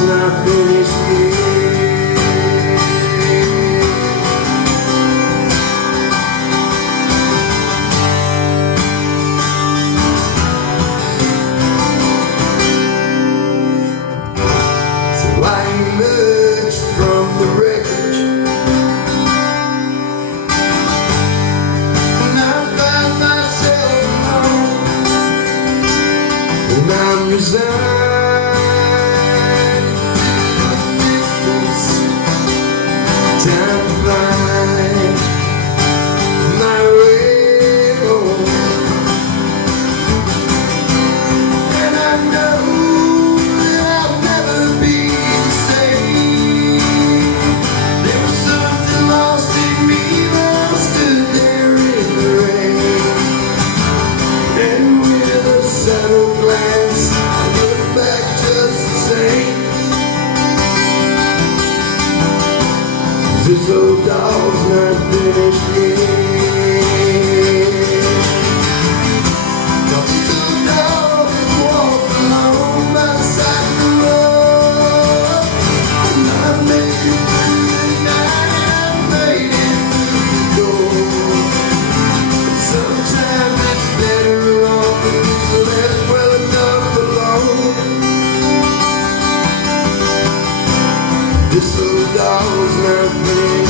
dog's not finished yet. So I emerged from the wreckage, and I find myself alone, and I'm resigned. Time to find my way home, and I know that I'll never be the same. There was something lost in me when I stood there in the rain, and with a subtle glance I look back just the same. This old dog's not finished yet. This old dog is walking along by the side of the road, and I made it through the night, I made it through the door. But sometimes it's better off if it's left well enough alone. This old dog's not finished.